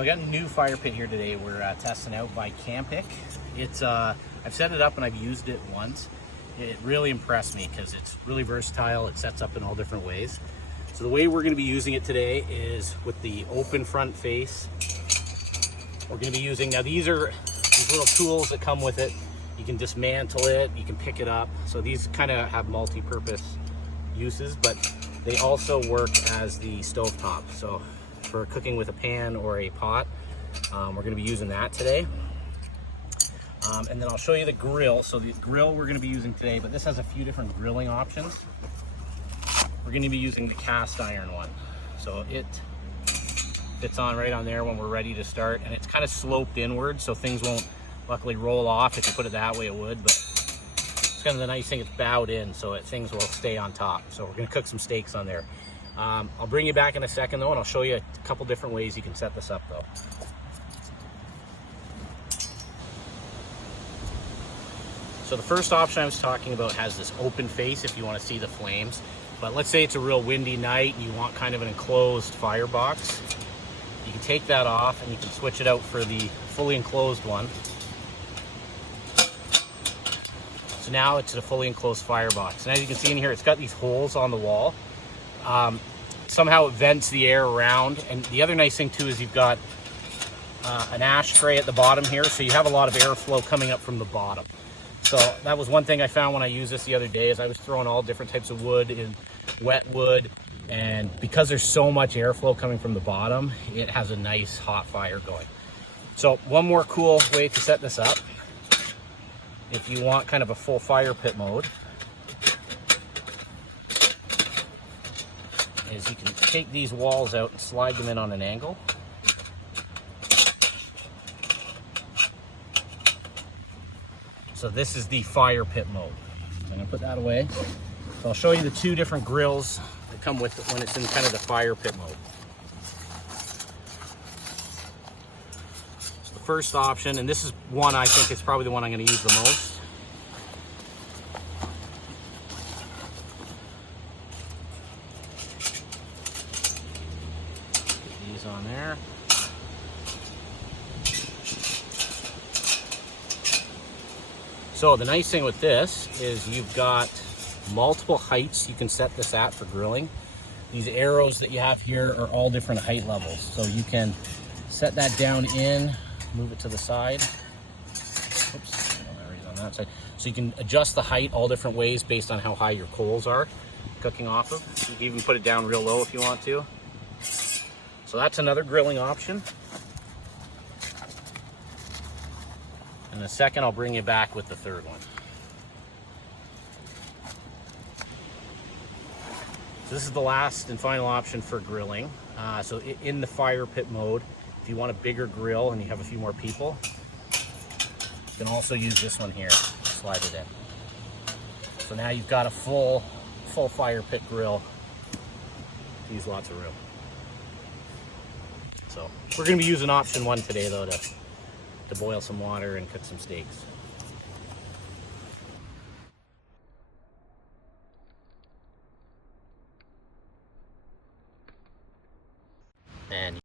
So I got a new fire pit here today. We're testing out by Campik. It's I've set it up and I've used it once. It really impressed me because it's really versatile. It sets up in all different ways. So the way we're going to be using it today is with the open front face. We're going to be using, now these are these little tools that come with it. You can dismantle it, you can pick it up. So these kind of have multi-purpose uses, but they also work as the stovetop. So for cooking with a pan or a pot, we're going to be using that today. And then I'll show you the grill. So the grill we're going to be using today, but this has a few different grilling options. We're going to be using the cast iron one. So it fits on right on there when we're ready to start, and it's kind of sloped inward, so things won't luckily roll off. If you put it that way, it would, but it's kind of the nice thing, it's bowed in, so things will stay on top. So we're going to cook some steaks on there. I'll bring you back in a second though, and I'll show you a couple different ways you can set this up though. So the first option I was talking about has this open face if you want to see the flames. But let's say it's a real windy night and you want kind of an enclosed firebox. You can take that off and you can switch it out for the fully enclosed one. So now it's a fully enclosed firebox. And as you can see in here, it's got these holes on the wall. Somehow it vents the air around. And the other nice thing too is you've got an ashtray at the bottom here, so you have a lot of airflow coming up from the bottom. So that was one thing I found when I used this the other day, is I was throwing all different types of wood in, wet wood, and because there's so much airflow coming from the bottom, it has a nice hot fire going. So one more cool way to set this up, if you want kind of a full fire pit mode, is you can take these walls out and slide them in on an angle. So this is the fire pit mode. I'm gonna put that away. So I'll show you the two different grills that come with it when it's in kind of the fire pit mode. So the first option, and this is one I think is probably the one I'm gonna use the most. Get these on there. So the nice thing with this is you've got multiple heights you can set this at for grilling. These arrows that you have here are all different height levels. So you can set that down in, move it to the side. Oops, there it is on that side. So you can adjust the height all different ways based on how high your coals are cooking off of. You can even put it down real low if you want to. So that's another grilling option. In a second, I'll bring you back with the third one. So this is the last and final option for grilling. So in the fire pit mode, if you want a bigger grill and you have a few more people, you can also use this one here. Slide it in. So now you've got a full fire pit grill. Use lots of room. So we're going to be using option one today though to boil some water and cook some steaks. And